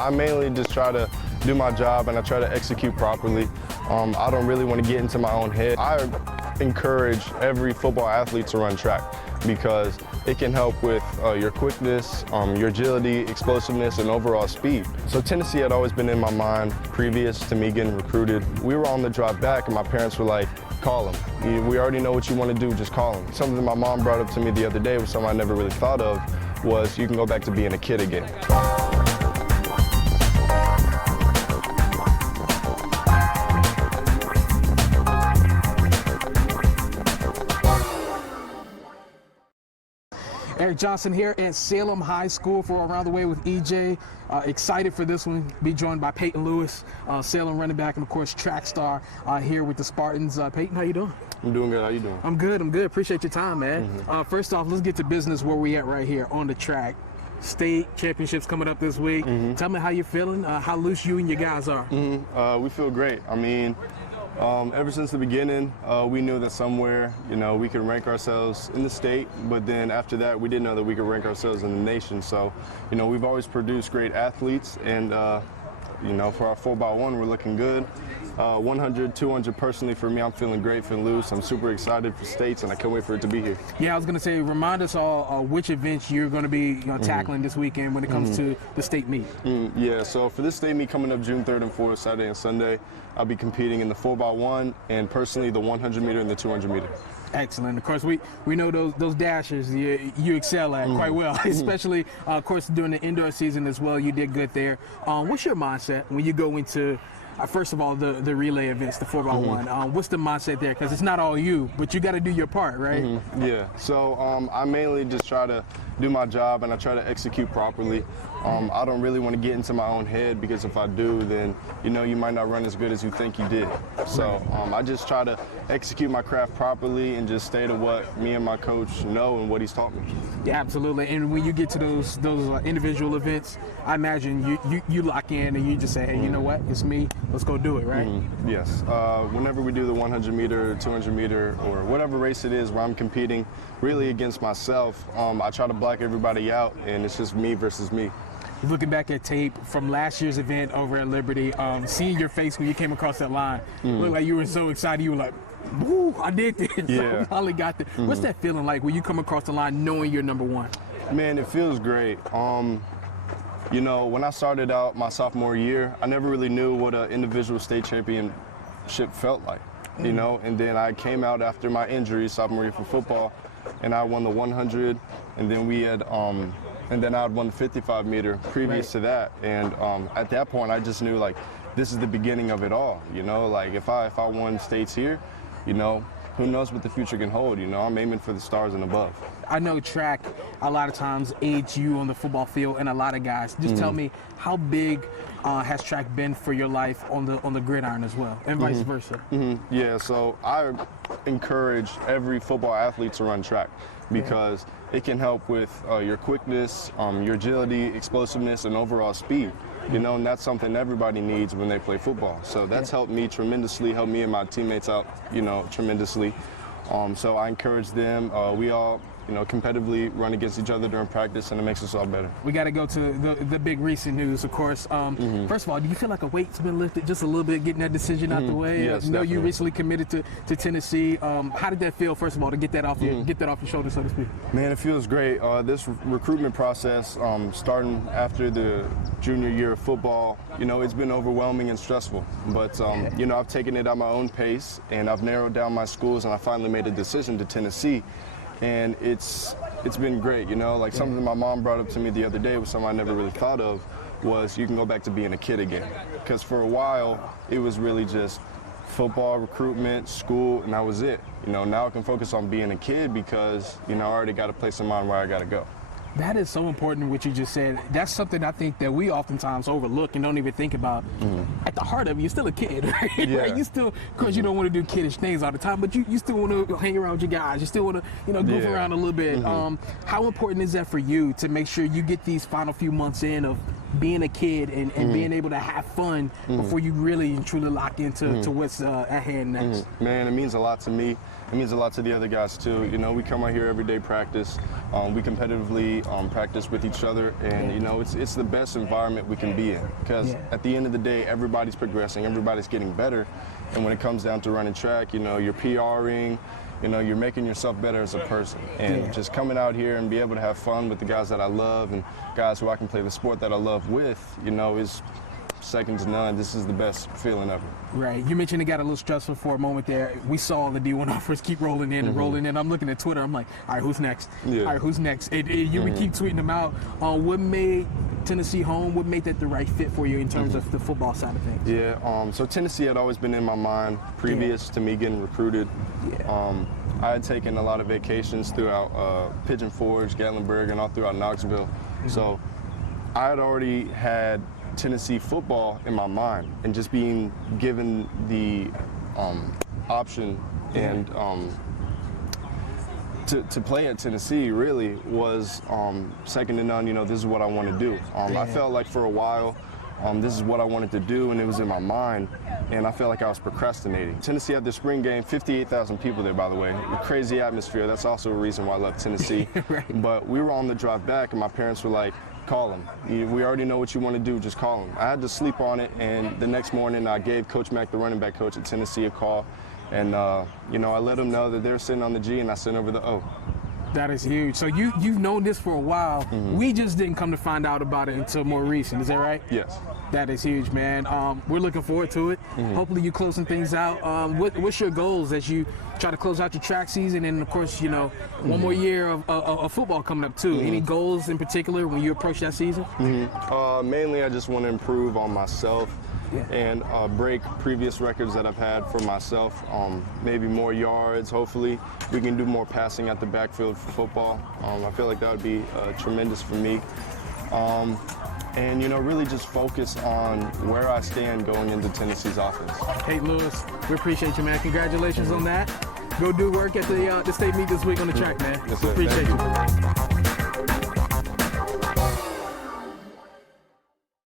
I mainly just try to do my job and I try to execute properly. I don't really want to get into my own head. I encourage every football athlete to run track because it can help with your quickness, your agility, explosiveness, and overall speed. So Tennessee had always been in my mind previous to me getting recruited. We were on the drive back and my parents were like, call him. We already know what you want to do, just call him. Something my mom brought up to me the other day was something I never really thought of, was you can go back to being a kid again. Eric Johnson here at Salem High School for Around the Way with EJ. Excited for this one. Be joined by Peyton Lewis, Salem running back, and of course track star here with the Spartans. Peyton, how you doing? I'm doing good. How you doing? I'm good. Appreciate your time, man. First off, let's get to business where we at right here on the track. State championships coming up this week. Tell me how you're feeling, how loose you and your guys are. We feel great. I mean, ever since the beginning, we knew that somewhere, we could rank ourselves in the state, but then after that, we didn't know that we could rank ourselves in the nation. So, we've always produced great athletes, and, for our 4x1, we're looking good. 100, 200, personally, for me, I'm feeling great, feeling loose. I'm super excited for states, and I can't wait for it to be here. Yeah, I was going to say, remind us all which events you're going to be tackling this weekend when it comes to the state meet. Yeah, so for this state meet coming up June 3rd and 4th, Saturday and Sunday, I'll be competing in the 4x1 and personally the 100 meter and the 200 meter. Excellent. Of course, we know those dashers you excel at quite well, especially, of course, during the indoor season as well. You did good there. What's your mindset when you go into, first of all, the relay events, the 4x1? What's the mindset there? Because it's not all you, but you got to do your part, right? Yeah. So I mainly just try to do my job and I try to execute properly. I don't really want to get into my own head because if I do, then you might not run as good as you think you did. So I just try to execute my craft properly and just stay to what me and my coach know and what he's taught me. Yeah, absolutely. And when you get to those individual events, I imagine you lock in and you just say, hey, you know what? It's me. Let's go do it, right? Yes. Whenever we do the 100 meter, 200 meter, or whatever race it is where I'm competing really against myself, I try to block everybody out, and it's just me versus me. Looking back at tape from last year's event over at Liberty, seeing your face when you came across that line, looked like you were so excited. You were like, woo, I did this. Yeah. I finally got this. What's that feeling like when you come across the line knowing you're number one? Man, it feels great. When I started out my sophomore year, I never really knew what an individual state championship felt like, and then I came out after my injury, sophomore year for football, and I won the 100, and then we had, and then I had won the 55 meter previous to that, and at that point I just knew like this is the beginning of it all, like if I won states here, who knows what the future can hold, I'm aiming for the stars and above. I know track a lot of times aids you on the football field and a lot of guys. Just tell me, how big has track been for your life on the gridiron as well, and vice versa? Yeah, so I encourage every football athlete to run track because it can help with your quickness, your agility, explosiveness, and overall speed. And that's something everybody needs when they play football. So that's helped me tremendously, helped me and my teammates out, tremendously. So I encourage them. We all, competitively run against each other during practice, and it makes us all better. We got to go to the big recent news, of course. First of all, do you feel like a weight's been lifted just a little bit, getting that decision out the way? Yes, I know definitely. you recently committed to Tennessee. How did that feel, first of all, to get that off your shoulders, so to speak? Man, it feels great. This recruitment process, starting after the junior year of football, it's been overwhelming and stressful. But I've taken it at my own pace, and I've narrowed down my schools, and I finally made a decision to Tennessee. And it's been great, like something my mom brought up to me the other day was something I never really thought of, was you can go back to being a kid again. Because for a while, it was really just football, recruitment, school, and that was it. Now I can focus on being a kid because, I already got a place in mind where I got to go. That is so important, what you just said. That's something I think that we oftentimes overlook and don't even think about. At the heart of it, you're still a kid, right? Yeah. Right? You still, of course, you don't want to do kiddish things all the time, but you still want to hang around with your guys. You still want to, goof around a little bit. How important is that for you to make sure you get these final few months in of being a kid and being able to have fun before you really and truly lock into to what's at hand next? Man, it means a lot to me. It means a lot to the other guys too. You know, we come out here every day practice. We competitively practice with each other, and you know, it's the best environment we can be in, because at the end of the day, everybody's progressing, everybody's getting better, and when it comes down to running track, you know, you're PRing. You know, you're making yourself better as a person. And just coming out here and be able to have fun with the guys that I love and guys who I can play the sport that I love with, you know, is second to none. This is the best feeling ever. Right. You mentioned it got a little stressful for a moment there. We saw the D1 offers keep rolling in and rolling in. I'm looking at Twitter. I'm like, all right, who's next? Yeah. All right, who's next? And you would keep tweeting them out. What made Tennessee home? What made that the right fit for you in terms of the football side of things? Yeah. So Tennessee had always been in my mind previous to me getting recruited. I had taken a lot of vacations throughout Pigeon Forge, Gatlinburg, and all throughout Knoxville. So I had already had Tennessee football in my mind, and just being given the option and to play at Tennessee really was second to none. You know, this is what I want to do. I felt like for a while this is what I wanted to do, and it was in my mind, and I felt like I was procrastinating. Tennessee had the spring game, 58,000 people there, by the way. A crazy atmosphere. That's also a reason why I love Tennessee. Right. But we were on the drive back, and my parents were like, call him. We already know what you want to do, just call him. I had to sleep on it, and the next morning I gave Coach Mack, the running back coach at Tennessee, a call, and you know, I let him know that they were sitting on the G, and I sent over the O. That is huge. So you've known this for a while. We just didn't come to find out about it until more recent. Is that right? Yes. That is huge, man. We're looking forward to it. Hopefully you closing things out. What's your goals as you try to close out your track season, and of course, you know, one more year of football coming up too. Any goals in particular when you approach that season? Mainly, I just want to improve on myself and break previous records that I've had for myself. Maybe more yards. Hopefully, we can do more passing at the backfield for football. I feel like that would be tremendous for me. And, you know, really just focus on where I stand going into Tennessee's offense. Peyton Lewis, we appreciate you, man. Congratulations on that. Go do work at the state meet this week on the track, man. Yes, We sir. appreciate Thank you. you.